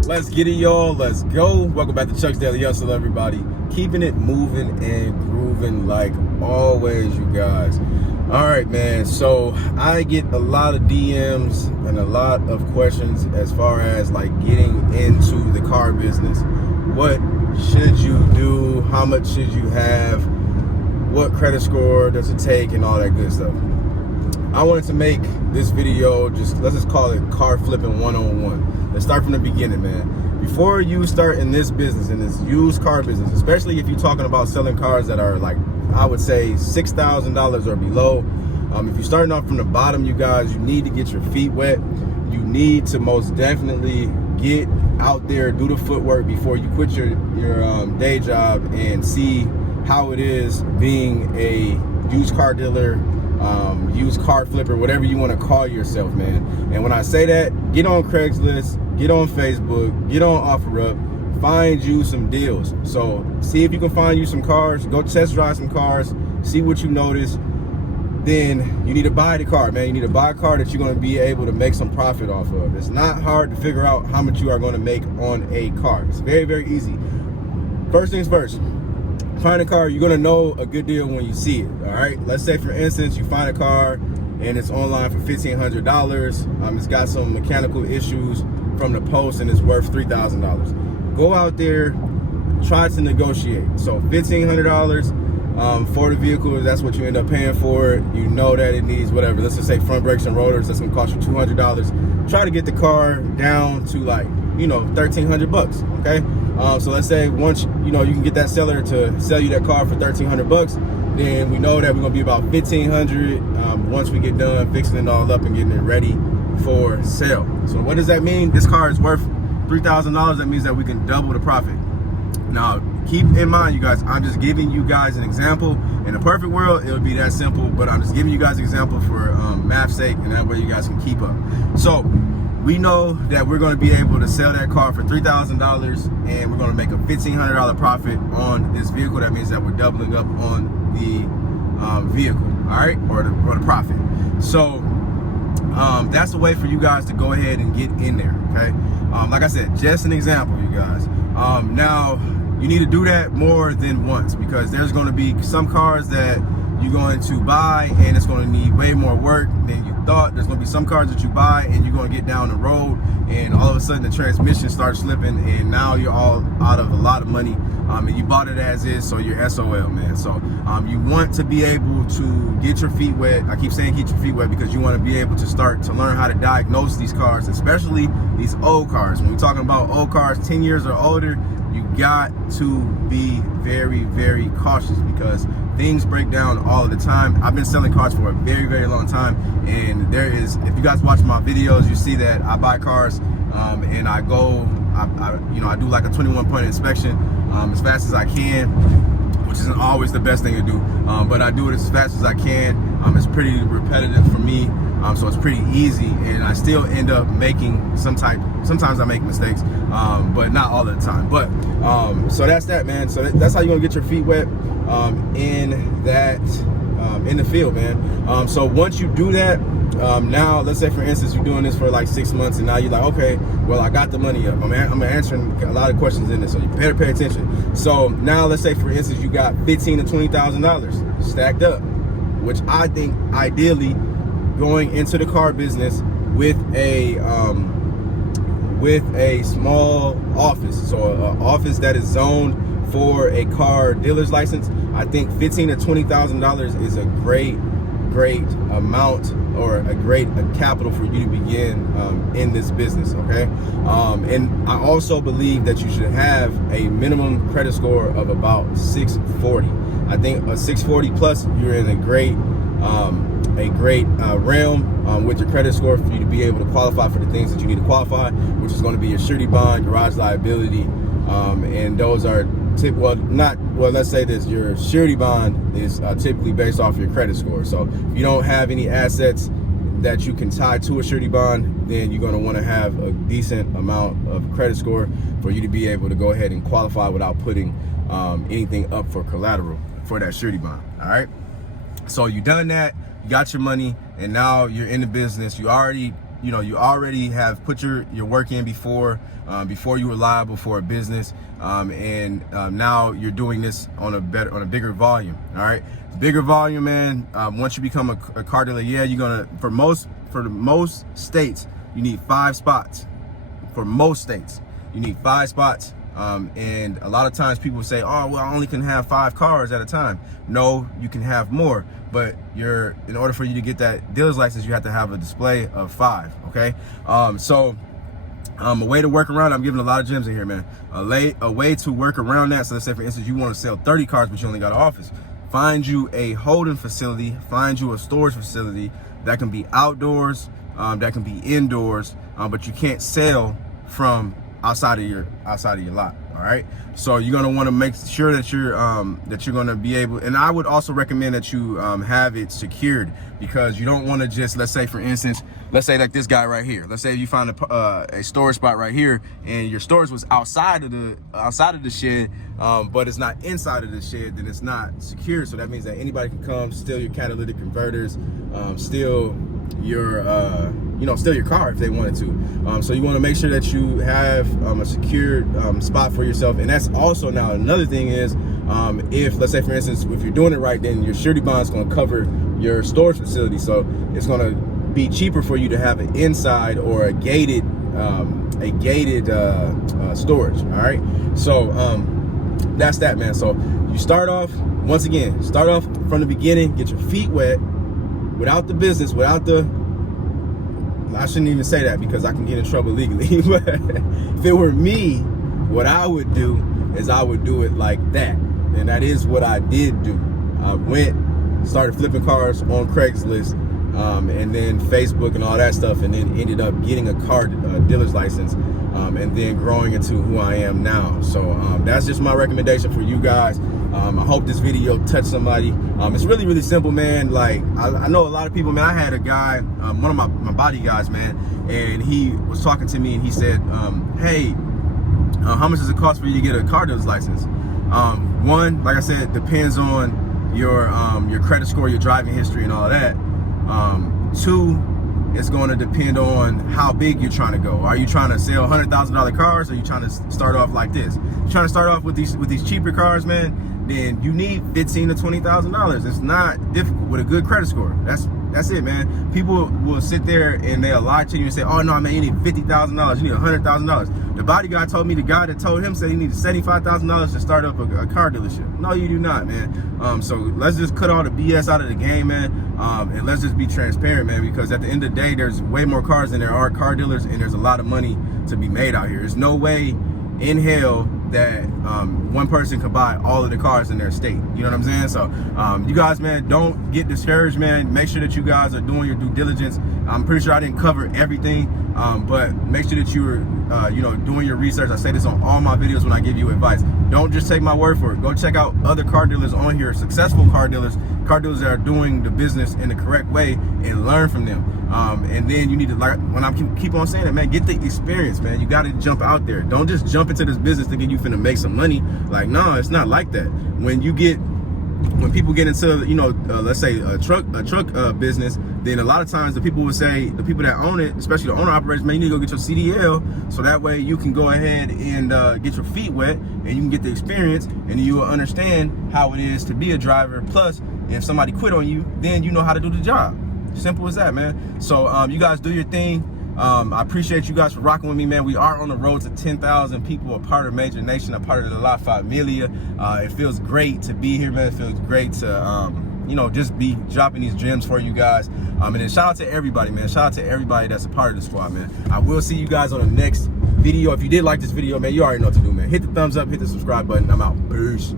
Let's get it, y'all. Let's go. Welcome back to Chuck's Daily Hustle, everybody. Keeping it moving and grooving like always, you guys. All right, man. So I get a lot of DMs and a lot of questions as far as like getting into the car business. What should you do? How much should you have? What credit score does it take and all that good stuff? I wanted to make this video, let's just call it car flipping 101. Let's start from the beginning, man. Before you start in this business, in this used car business, especially if you're talking about selling cars that are like, I would say $6,000 or below. If you're starting off from the bottom, you guys, you need to get your feet wet. You need to most definitely get out there, do the footwork before you quit your day job and see how it is being a used car dealer, used car flipper, whatever you want to call yourself, man. And when I say that, get on Craigslist, get on Facebook, get on OfferUp, find you some deals. So see if you can find you some cars, go test drive some cars, see what you notice. Then you need to buy the car, man. You need to buy a car that you're going to be able to make some profit off of. It's not hard to figure out how much you are going to make on a car. It's very, very easy. First things first. Find a car, you're gonna know a good deal when you see it. All right, let's say for instance you find a car and it's online for $1,500. It's got some mechanical issues from the post and it's worth $3,000. Go out there, try to negotiate. So $1,500 for the vehicle, that's what you end up paying for it. You know that it needs whatever, let's just say front brakes and rotors, that's gonna cost you $200. Try to get the car down to like, you know, 1,300 bucks, okay? So let's say once, you know, you can get that seller to sell you that car for 1,300 bucks, then we know that we're gonna be about 1,500 once we get done fixing it all up and getting it ready for sale. So what does that mean? This car is worth $3,000. That means that we can double the profit. Now, keep in mind, you guys, I'm just giving you guys an example. In a perfect world, it would be that simple, but I'm just giving you guys an example for math's sake, and that way you guys can keep up. So we know that we're going to be able to sell that car for $3,000 and we're going to make a $1,500 profit on this vehicle. That means that we're doubling up on the vehicle, all right, or the profit. So that's a way for you guys to go ahead and get in there, okay? Like I said, just an example, you guys. Now, you need to do that more than once because there's going to be some cars that you're going to buy and it's going to need way more work than you thought. There's going to be some cars that you buy and you're going to get down the road and all of a sudden the transmission starts slipping and now you're all out of a lot of money, and you bought it as is, so you're SOL, man. So you want to be able to get your feet wet. I keep saying get your feet wet because you want to be able to start to learn how to diagnose these cars, especially these old cars. When we're talking about old cars 10 years or older, you got to be very, very cautious because things break down all the time. I've been selling cars for a very, very long time, and there is, if you guys watch my videos, you see that I buy cars and I go, I do like a 21-point inspection as fast as I can, which isn't always the best thing to do, but I do it as fast as I can. It's pretty repetitive for me, so it's pretty easy, and I still end up making sometimes I make mistakes, but not all the time. But so that's that, man. So that's how you're gonna get your feet wet in the field, man. So once you do that, now let's say for instance you're doing this for like 6 months and now you're like, okay, well, I got the money up. I'm answering a lot of questions in this, so you better pay attention. So now let's say for instance you got $15,000 to $20,000 stacked up, which I think ideally going into the car business with a small office, so an office that is zoned for a car dealer's license, I think $15,000 to $20,000 is a great amount or a great capital for you to begin in this business, okay? And I also believe that you should have a minimum credit score of about 640. I think a 640 plus, you're in a great realm with your credit score for you to be able to qualify for the things that you need to qualify, which is going to be your surety bond, garage liability, and those are let's say this, your surety bond is typically based off your credit score. So if you don't have any assets that you can tie to a surety bond, then you're going to want to have a decent amount of credit score for you to be able to go ahead and qualify without putting anything up for collateral for that surety bond. All right, so you done that, you got your money, and now you're in the business. You already you already have put your work in before you were liable for a business, and now you're doing this on a bigger volume. All right, bigger volume, man. Once you become a car dealer, yeah, you're gonna, for the most states, you need 5 spots. For most states, you need 5 spots. And a lot of times people say, oh, well, I only can have 5 cars at a time. No, you can have more, but in order for you to get that dealer's license, you have to have a display of 5. Okay. So a way to work around, I'm giving a lot of gems in here, man. A way to work around that. So let's say, for instance, you want to sell 30 cars, but you only got an office. Find you a holding facility, find you a storage facility that can be outdoors, that can be indoors, but you can't sell from outside of your lot. All right, so you're going to want to make sure that you're going to be able, and I would also recommend that you have it secured, because you don't want to just, let's say, for instance, let's say like this guy right here, let's say you find a storage spot right here, and your storage was outside of the shed, but it's not inside of the shed, then it's not secure. So that means that anybody can come, steal your catalytic converters, steal your steal your car if they wanted to. So you want to make sure that you have a secured spot for yourself. And that's also, now another thing is, if, let's say for instance, if you're doing it right, then your surety bond is going to cover your storage facility, so it's going to be cheaper for you to have an inside or a gated storage. All right, so that's that, man. So you start off from the beginning, get your feet wet, without the business, I shouldn't even say that because I can get in trouble legally. But if it were me, what I would do is I would do it like that. And that is what I did do. I started flipping cars on Craigslist, and then Facebook and all that stuff, and then ended up getting a car dealer's license, and then growing into who I am now. So that's just my recommendation for you guys. I hope this video touched somebody. It's really, really simple, man. Like, I know a lot of people, man. I had a guy, one of my body guys, man, and he was talking to me, and he said, hey, how much does it cost for you to get a car dealer's license? One, like I said, depends on your credit score, your driving history, and all of that. 2, it's going to depend on how big you're trying to go. Are you trying to sell $100,000 cars, or are you trying to start off like this? You're trying to start off with these cheaper cars, man, then you need $15,000 to $20,000. It's not difficult with a good credit score. That's it, man. People will sit there and they'll lie to you and say, oh no, man, you need $50,000, you need $100,000. The body guy told me, the guy that told him said he needed $75,000 to start up a car dealership. No, you do not, man. So let's just cut all the BS out of the game, man, and let's just be transparent, man, because at the end of the day, there's way more cars than there are car dealers, and there's a lot of money to be made out here. There's no way in hell that one person could buy all of the cars in their state. You know what I'm saying? So you guys, man, don't get discouraged, man. Make sure that you guys are doing your due diligence. I'm pretty sure I didn't cover everything, but make sure that you're doing your research. I say this on all my videos when I give you advice. Don't just take my word for it. Go check out other car dealers on here, successful car dealers that are doing the business in the correct way, and learn from them. And then you need to, like when I keep on saying it, man, get the experience, man. You got to jump out there. Don't just jump into this business thinking you finna make some money. Like, no, it's not like that. When people get into, let's say a truck business, then a lot of times the people will say, the people that own it, especially the owner operators, man, you need to go get your CDL, so that way you can go ahead and get your feet wet, and you can get the experience, and you will understand how it is to be a driver. Plus, if somebody quit on you, then you know how to do the job. Simple as that, man. So you guys do your thing. I appreciate you guys for rocking with me, man. We are on the road to 10,000 people, a part of Major Nation, a part of the LYFT familia. It feels great to be here, man. It feels great to just be dropping these gems for you guys. And then shout out to everybody, man. Shout out to everybody that's a part of the squad, man. I will see you guys on the next video. If you did like this video, man, you already know what to do, man. Hit the thumbs up, hit the subscribe button. I'm out. Peace.